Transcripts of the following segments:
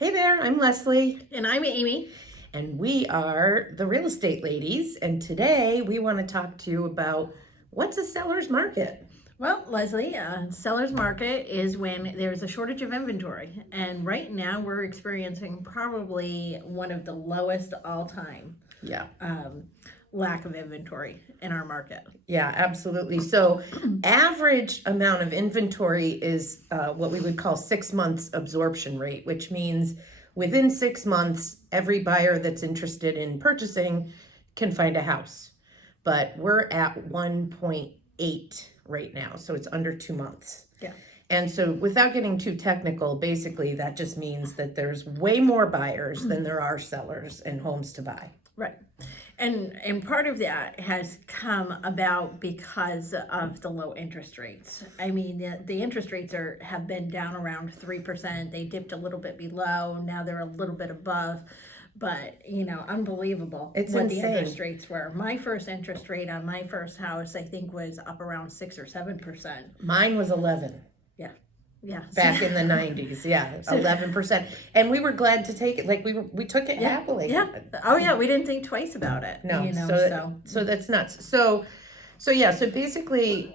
Hey there, I'm Lesley. And I'm Aimee. And we are the real estate ladies. And today we want to talk to you about what's a seller's market. Well, Lesley, seller's market is when there's a shortage of inventory. And right now we're experiencing probably one of the lowest all time Yeah. lack of inventory in our market. Yeah, absolutely. So, average amount of inventory is what we would call 6 months absorption rate, which means within 6 months, every buyer that's interested in purchasing can find a house. But we're at 1.8 right now, so it's under 2 months. Yeah. And so, without getting too technical, basically that just means that there's way more buyers than there are sellers and homes to buy. Right. And part of that has come about because of the low interest rates. I mean, the interest rates have been down around 3%. They dipped a little bit below. Now they're a little bit above. But, unbelievable It's what insane. the interest rates were. My first interest rate on my first house, I think, was up around 6 or 7%. Mine was 11. Yeah. Back in the 90s, yeah, 11%. And we were glad to take it. Like we took it happily. Yeah. Oh yeah, we didn't think twice about it. No, so that's nuts. So basically,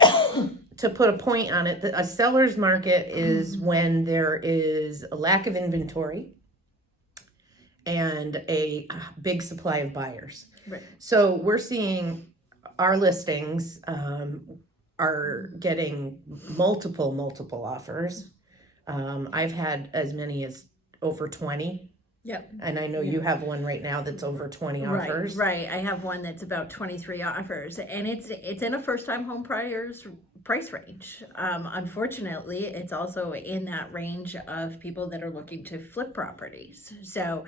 to put a point on it, a seller's market is when there is a lack of inventory and a big supply of buyers. Right. So we're seeing our listings are getting multiple offers. I've had as many as over 20. Yep. And I know you have one right now that's over 20 offers. Right. I have one that's about 23 offers, and it's in a first-time home buyer's price range. Unfortunately, it's also in that range of people that are looking to flip properties. So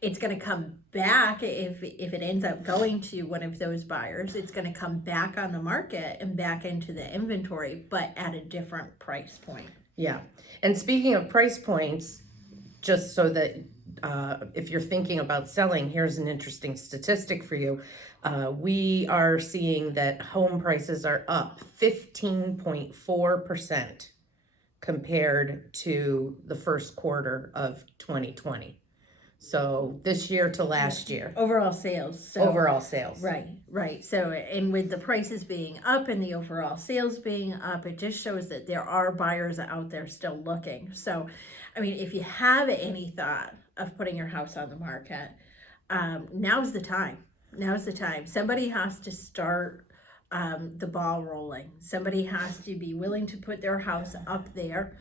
it's going to come back if it ends up going to one of those buyers. It's going to come back on the market and back into the inventory, but at a different price point. Yeah. And speaking of price points, just so that if you're thinking about selling, here's an interesting statistic for you. We are seeing that home prices are up 15.4% compared to the first quarter of 2020. So this year to last year. Overall sales. Overall sales. Right. So, and with the prices being up and the overall sales being up, it just shows that there are buyers out there still looking. So, I mean, if you have any thought of putting your house on the market, now's the time. Somebody has to start the ball rolling. Somebody has to be willing to put their house up there.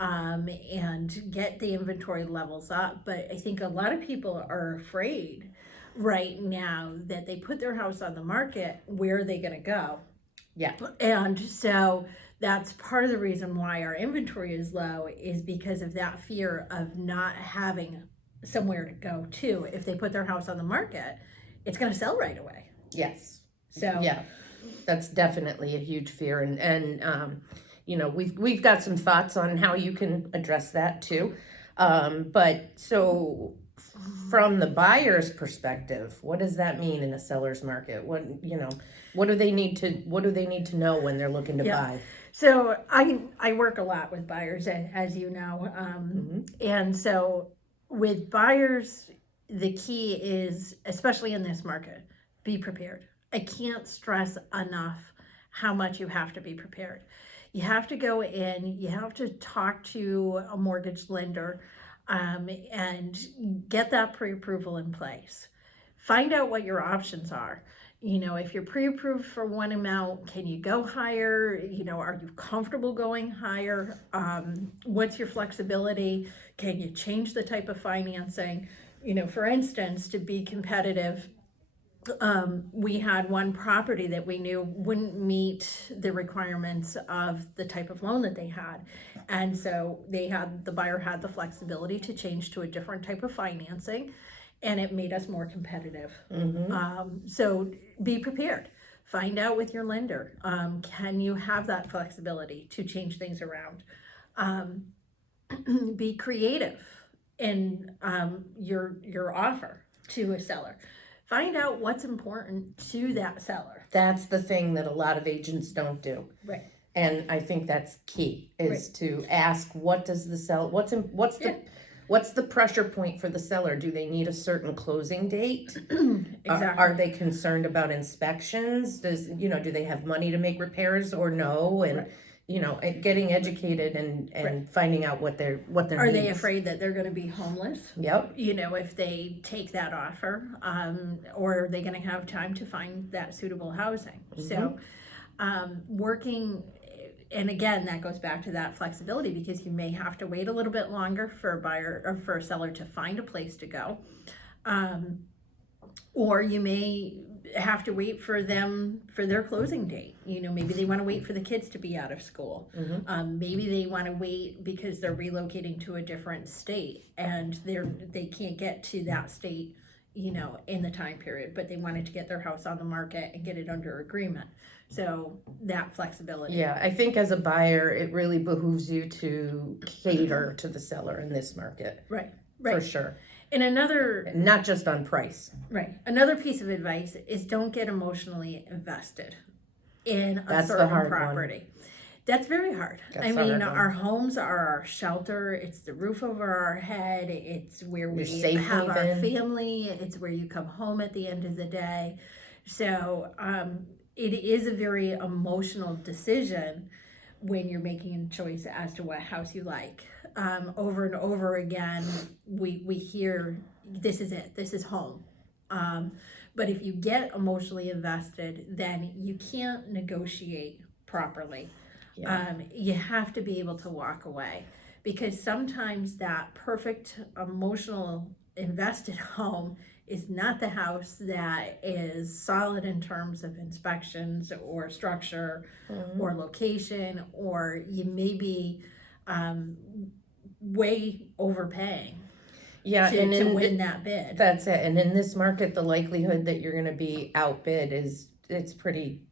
And get the inventory levels up. But I think a lot of people are afraid right now that they put their house on the market, where are they going to go? Yeah. And so that's part of the reason why our inventory is low, is because of that fear of not having somewhere to go to. If they put their house on the market, it's going to sell right away. Yes. So yeah, that's definitely a huge fear. And we've got some thoughts on how you can address that too. But so from the buyer's perspective, what does that mean in a seller's market? What do they need to know when they're looking to buy? So I work a lot with buyers, as you know. And so with buyers, the key is, especially in this market, be prepared. I can't stress enough how much you have to be prepared. You have to go in, you have to talk to a mortgage lender and get that pre-approval in place. Find out what your options are. If you're pre-approved for one amount, can you go higher? Are you comfortable going higher? What's your flexibility? Can you change the type of financing? For instance, to be competitive, we had one property that we knew wouldn't meet the requirements of the type of loan that they had. And so the buyer had the flexibility to change to a different type of financing, and it made us more competitive. So be prepared. Find out with your lender, can you have that flexibility to change things around? Be creative in your offer to a seller. Find out what's important to that seller. That's the thing that a lot of agents don't do. Right. And I think that's key, is to ask, what does the What's the pressure point for the seller? Do they need a certain closing date? Exactly. Are they concerned about inspections? Do they have money to make repairs or no? And, getting educated and finding out what their Are needs. they afraid that they're going to be homeless? Yep. If they take that offer, or are they going to have time to find that suitable housing? So, working, and again, that goes back to that flexibility, because you may have to wait a little bit longer for a buyer or for a seller to find a place to go. Or you may have to wait for them for their closing date. Maybe they want to wait for the kids to be out of school. Maybe they want to wait because they're relocating to a different state and they can't get to that state, in the time period, but they wanted to get their house on the market and get it under agreement. So that flexibility. Yeah, I think as a buyer, it really behooves you to cater to the seller in this market. Right. For sure. And not just on price. Another piece of advice is don't get emotionally invested in a That's the certain hard property. one. That's very hard. That's the hard one. Our homes are our shelter. It's the roof over our head. It's where we have our family. It's where you come home at the end of the day. So it is a very emotional decision when you're making a choice as to what house you like. Over and over again, we hear, this is it, this is home. But if you get emotionally invested, then you can't negotiate properly. Yeah. You have to be able to walk away, because sometimes that perfect emotional invested home is not the house that is solid in terms of inspections or structure or location, or you may be way overpaying to win that bid. That's it. And in this market, the likelihood that you're going to be outbid it's pretty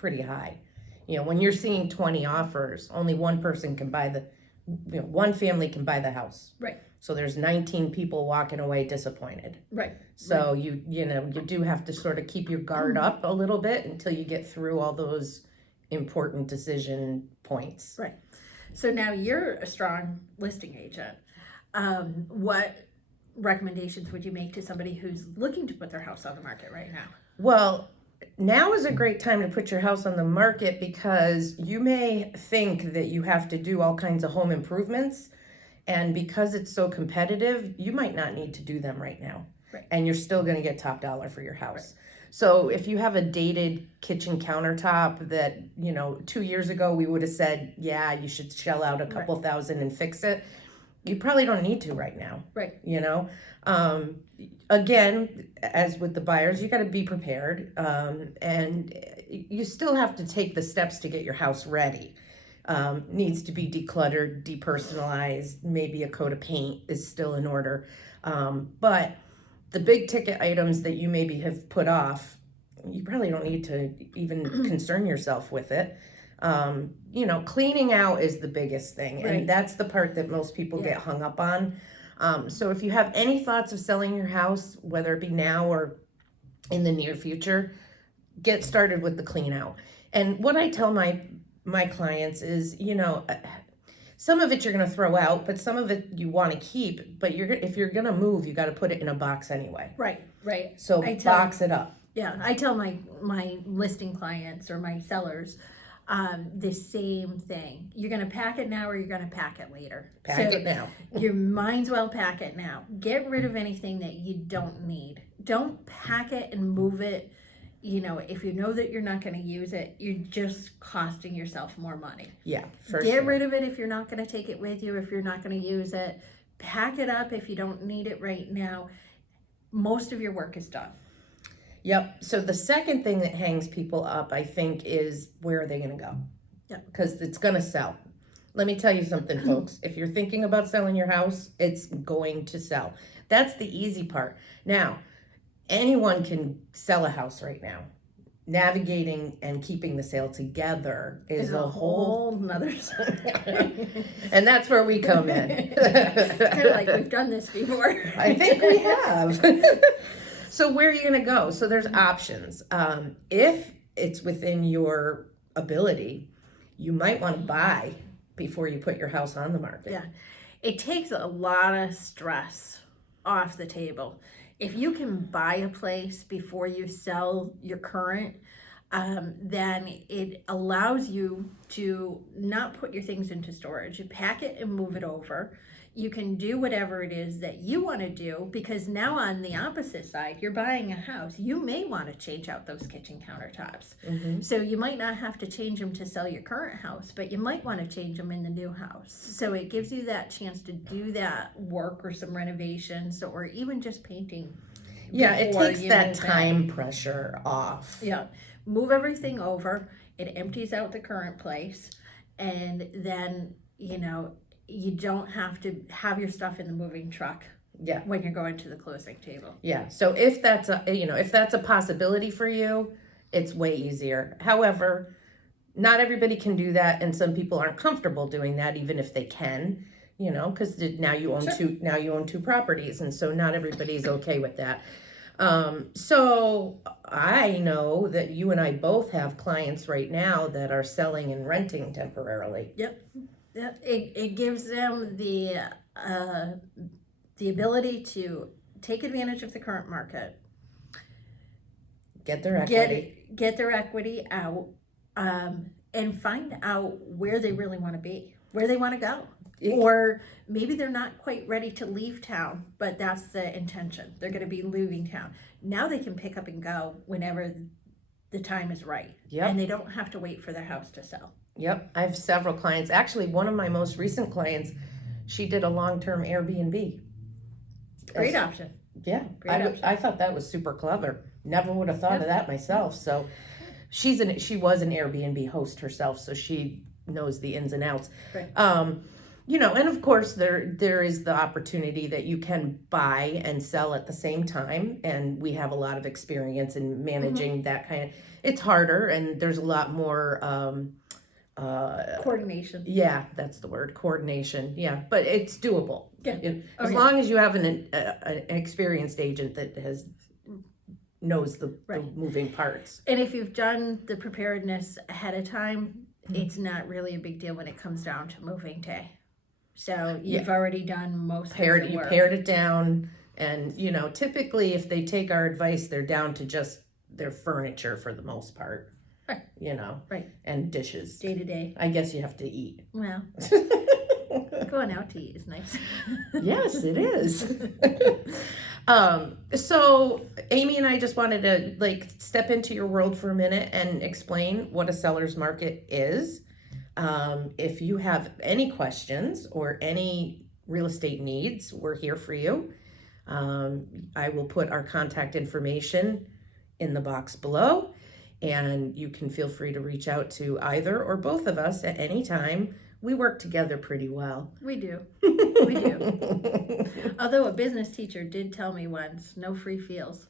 high. When you're seeing 20 offers, only one person can buy one family can buy the house. Right. So there's 19 people walking away disappointed. Right. So you do have to sort of keep your guard up a little bit until you get through all those important decision points. Right. So now you're a strong listing agent. What recommendations would you make to somebody who's looking to put their house on the market right now? Well, now is a great time to put your house on the market, because you may think that you have to do all kinds of home improvements, and because it's so competitive, you might not need to do them right now. Right. And you're still going to get top dollar for your house. Right. So if you have a dated kitchen countertop that, 2 years ago we would have said, yeah, you should shell out a couple thousand and fix it, you probably don't need to right now. Right. Again, as with the buyers, you got to be prepared, and you still have to take the steps to get your house ready. Needs to be decluttered, depersonalized, maybe a coat of paint is still in order. But the big ticket items that you maybe have put off, you probably don't need to even concern yourself with it. Cleaning out is the biggest thing. Right. And that's the part that most people get hung up on. So if you have any thoughts of selling your house, whether it be now or in the near future, get started with the clean out. And what I tell my clients is, some of it you're going to throw out, but some of it you want to keep. But if you're going to move, you got to put it in a box anyway. Right. So box it up. Yeah, I tell my listing clients or my sellers the same thing. You're going to pack it now, or you're going to pack it later. Pack it now. You might as well pack it now. Get rid of anything that you don't need. Don't pack it and move it. If you know that you're not going to use it, you're just costing yourself more money. Yeah, for sure. Get rid of it if you're not going to take it with you, if you're not going to use it. Pack it up if you don't need it right now. Most of your work is done. Yep. So the second thing that hangs people up, I think, is where are they going to go? Yeah. Because it's going to sell. Let me tell you something, folks. If you're thinking about selling your house, it's going to sell. That's the easy part. Now, anyone can sell a house right now. Navigating and keeping the sale together is a whole nother and that's where we come in. It's kind of like we've done this before. I think we have. So where are you going to go? So there's options. If it's within your ability, you might want to buy before you put your house on the market. Yeah. it takes a lot of stress off the table. If you can buy a place before you sell your current, then it allows you to not put your things into storage. You pack it and move it over. You can do whatever it is that you want to do, because now on the opposite side, you're buying a house. You may want to change out those kitchen countertops. So you might not have to change them to sell your current house, but you might want to change them in the new house. So it gives you that chance to do that work or some renovations or even just painting. Yeah, it before takes you that move in. time pressure off. Yeah, move everything over. It empties out the current place, and then you don't have to have your stuff in the moving truck. Yeah. When you're going to the closing table. Yeah. So if that's a possibility for you, it's way easier. However, not everybody can do that, and some people aren't comfortable doing that, even if they can. Because now you own two properties, and so not everybody's okay with that. So I know that you and I both have clients right now that are selling and renting temporarily. Yep. It gives them the ability to take advantage of the current market, get their equity, get their equity out, and find out where they really want to be, where they want to go. Or maybe they're not quite ready to leave town, but that's the intention. They're going to be leaving town. Now they can pick up and go whenever the time is right. Yep. And they don't have to wait for their house to sell. Yep. I have several clients. Actually, one of my most recent clients, she did a long-term Airbnb. Great option. Yeah. I thought that was super clever. Never would have thought of that myself. So she was an Airbnb host herself, so she knows the ins and outs. Right. And of course there is the opportunity that you can buy and sell at the same time, and we have a lot of experience in managing that kind of. It's harder, and there's a lot more coordination. Yeah, that's the word, coordination. Yeah, but it's doable. Yeah. As long as you have an experienced agent that knows the moving parts. And if you've done the preparedness ahead of time, it's not really a big deal when it comes down to moving day. So you've already done most of the work. You pared it down, and typically if they take our advice, they're down to just their furniture for the most part. Right. Right. And dishes. Day to day. I guess you have to eat. Well, going out to eat is nice. Yes, it is. So Aimee and I just wanted to step into your world for a minute and explain what a seller's market is. If you have any questions or any real estate needs, we're here for you. I will put our contact information in the box below, and you can feel free to reach out to either or both of us at any time. We work together pretty well. We do. We do. Although a business teacher did tell me once, no free feels.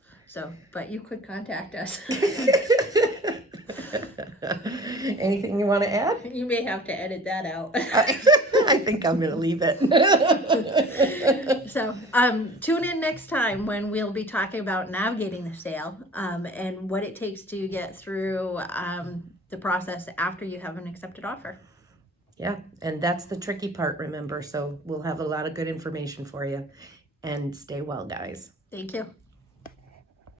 But you could contact us. Anything you want to add? You may have to edit that out. I think I'm going to leave it. So tune in next time when we'll be talking about navigating the sale and what it takes to get through the process after you have an accepted offer. Yeah, and that's the tricky part, remember. So we'll have a lot of good information for you. And stay well, guys. Thank you.